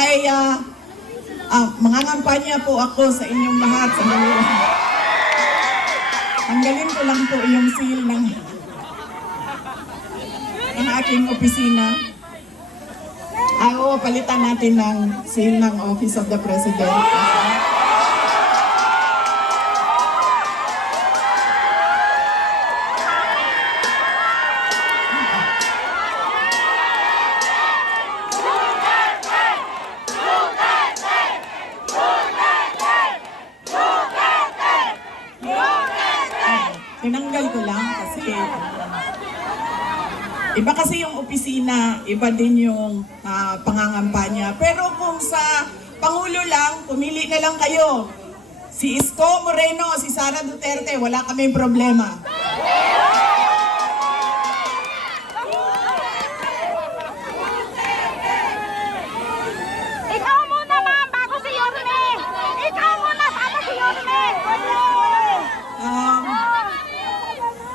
ay mangangampanya po ako sa inyong lahat sa Manila. Tanggalin ko lang po yung seal ng aking opisina. Palitan natin ng seal ng Office of the President. Tinanggal ko lang kasi iba kasi yung opisina, iba din yung pangangampanya. Pero kung sa Pangulo lang, pumili na lang kayo. Si Isko Moreno, si Sara Duterte, wala kaming problema.